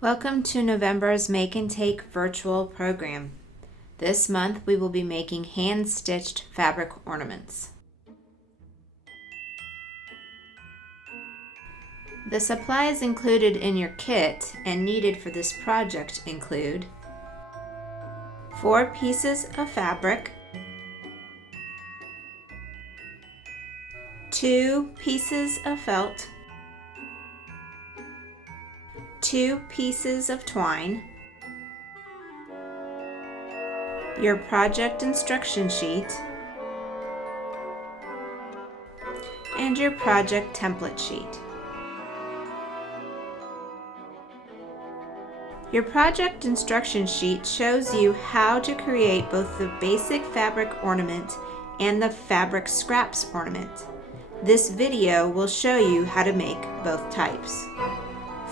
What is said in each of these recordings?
Welcome to November's Make and Take virtual program. This month we will be making hand-stitched fabric ornaments. The supplies included in your kit and needed for this project include 4 pieces of fabric, 2 pieces of felt, 2 pieces of twine, your project instruction sheet, and your project template sheet. Your project instruction sheet shows you how to create both the basic fabric ornament and the fabric scraps ornament. This video will show you how to make both types.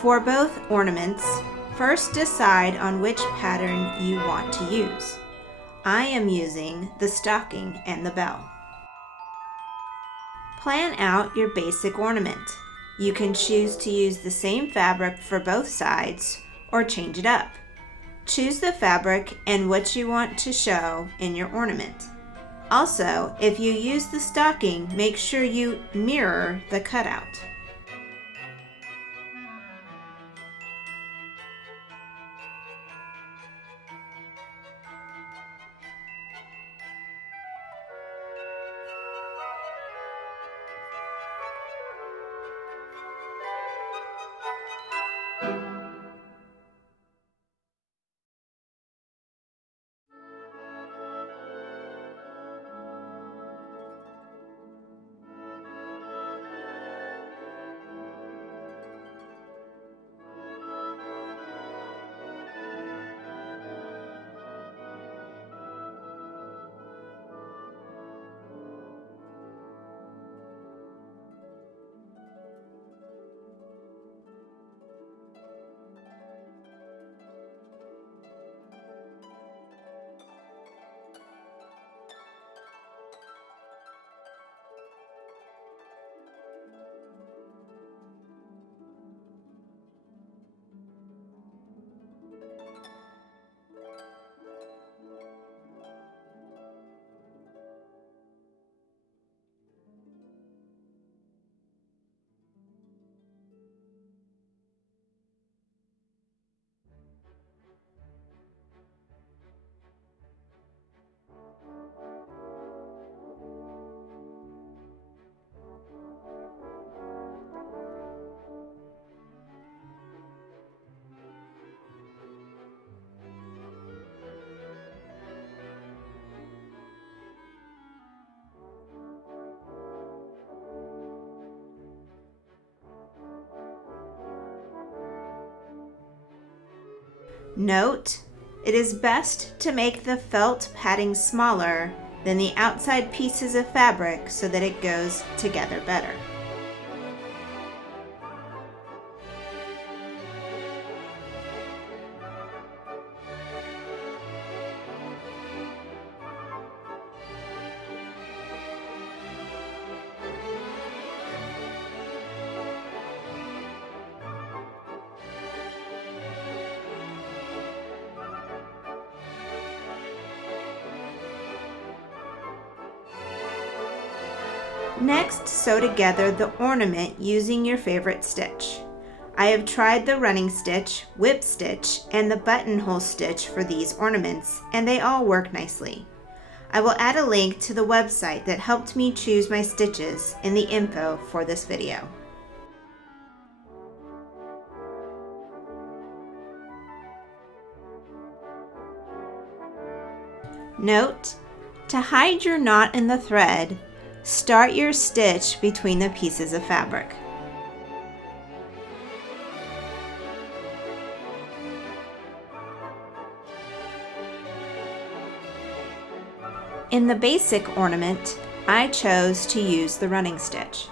For both ornaments, first decide on which pattern you want to use. I am using the stocking and the bell. Plan out your basic ornament. You can choose to use the same fabric for both sides or change it up. Choose the fabric and what you want to show in your ornament. Also, if you use the stocking, make sure you mirror the cutout. Note, it is best to make the felt padding smaller than the outside pieces of fabric so that it goes together better. Next, sew together the ornament using your favorite stitch. I have tried the running stitch, whip stitch, and the buttonhole stitch for these ornaments, and they all work nicely. I will add a link to the website that helped me choose my stitches in the info for this video. Note, to hide your knot in the thread, start your stitch between the pieces of fabric. In the basic ornament, I chose to use the running stitch.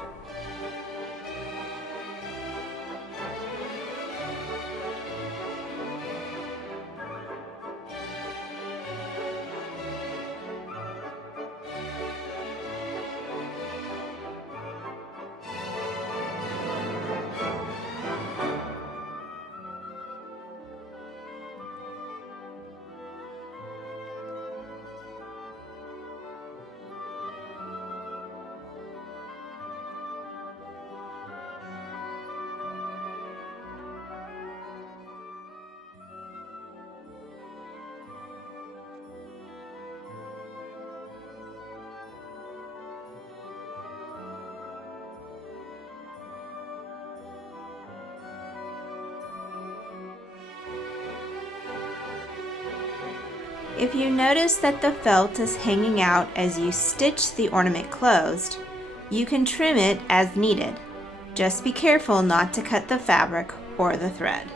If you notice that the felt is hanging out as you stitch the ornament closed, you can trim it as needed. Just be careful not to cut the fabric or the thread.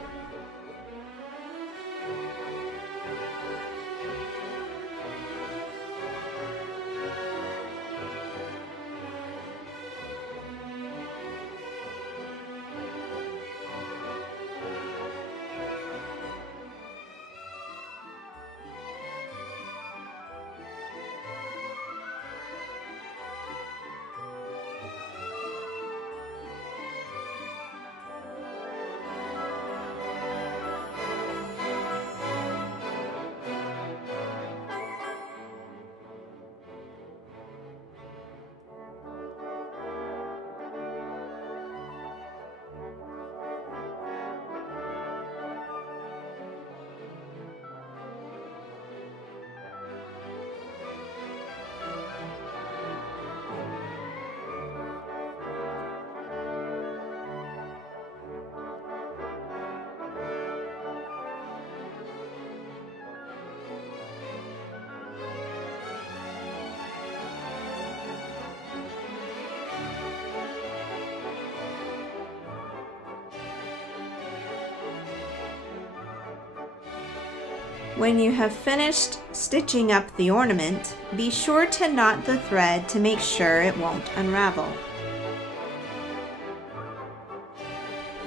When you have finished stitching up the ornament, be sure to knot the thread to make sure it won't unravel.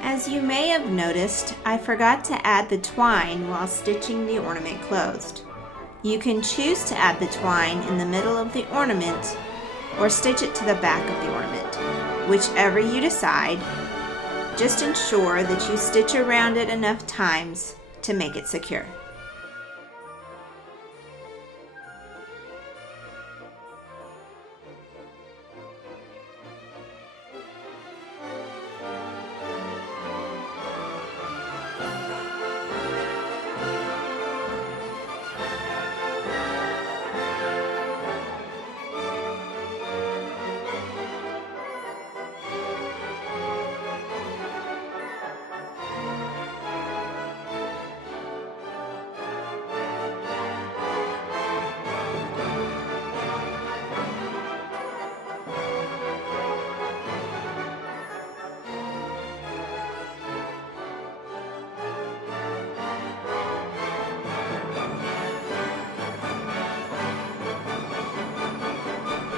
As you may have noticed, I forgot to add the twine while stitching the ornament closed. You can choose to add the twine in the middle of the ornament or stitch it to the back of the ornament, whichever you decide. Just ensure that you stitch around it enough times to make it secure.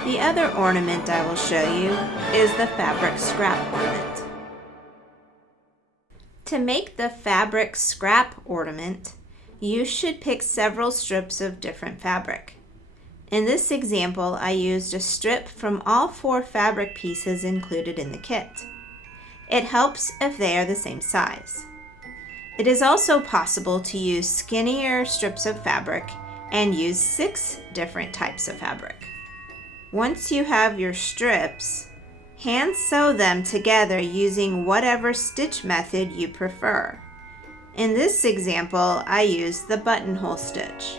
The other ornament I will show you is the fabric scrap ornament. To make the fabric scrap ornament, you should pick several strips of different fabric. In this example, I used a strip from all 4 fabric pieces included in the kit. It helps if they are the same size. It is also possible to use skinnier strips of fabric and use 6 different types of fabric. Once you have your strips, hand sew them together using whatever stitch method you prefer. In this example, I used the buttonhole stitch.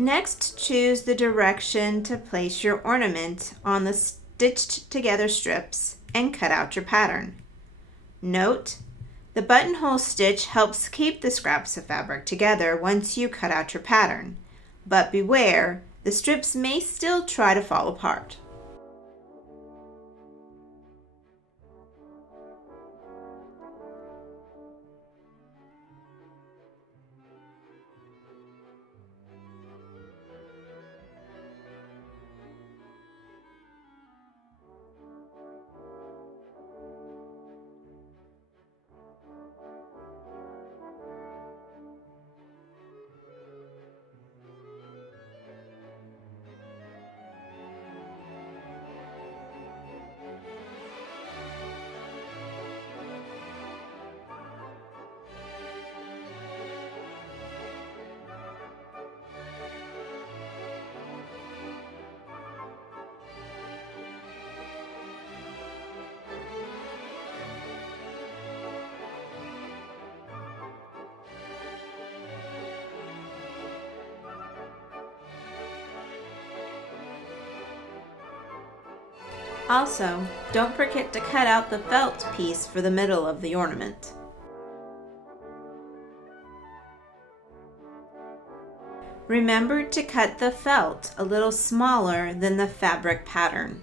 Next, choose the direction to place your ornament on the stitched together strips and cut out your pattern. Note, the buttonhole stitch helps keep the scraps of fabric together once you cut out your pattern, but beware, the strips may still try to fall apart. Also, don't forget to cut out the felt piece for the middle of the ornament. Remember to cut the felt a little smaller than the fabric pattern.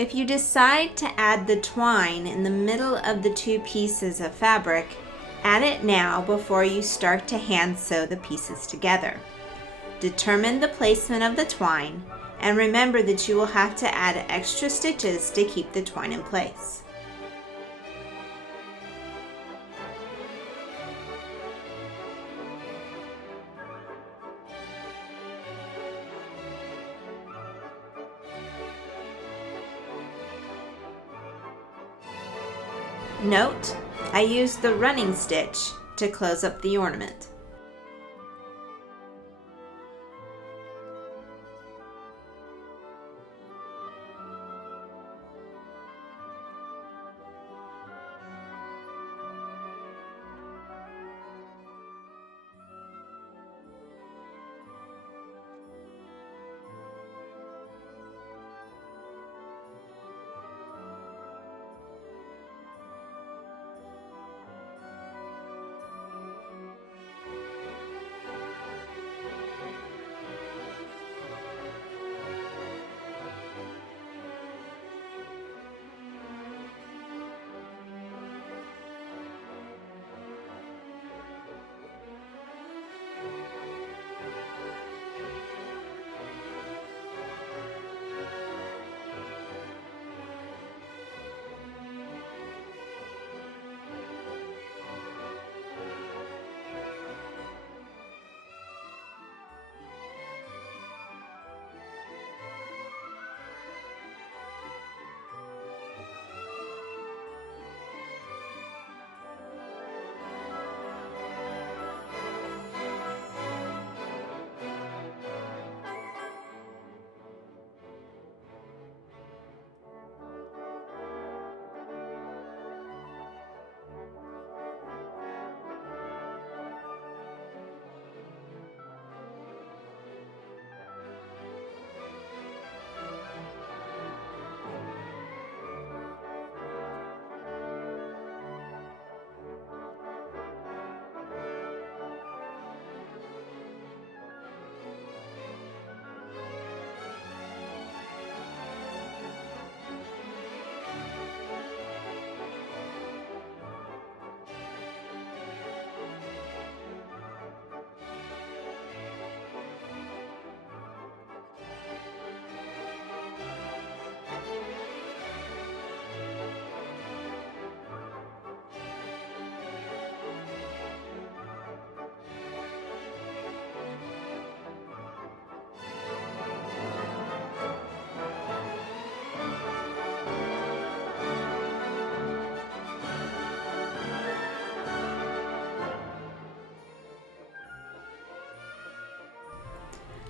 If you decide to add the twine in the middle of the two pieces of fabric, add it now before you start to hand sew the pieces together. Determine the placement of the twine and remember that you will have to add extra stitches to keep the twine in place. Note, I used the running stitch to close up the ornament.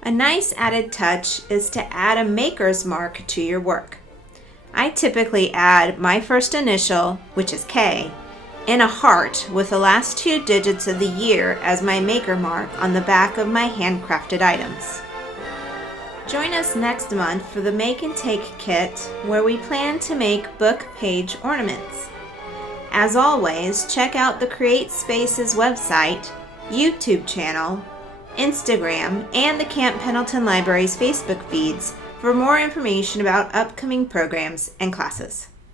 A nice added touch is to add a maker's mark to your work. I typically add my first initial, which is K, and a heart with the last 2 digits of the year as my maker mark on the back of my handcrafted items. Join us next month for the Make and Take kit, where we plan to make book page ornaments. As always, check out the CreateSpace's website, YouTube channel, Instagram, and the Camp Pendleton Library's Facebook feeds for more information about upcoming programs and classes.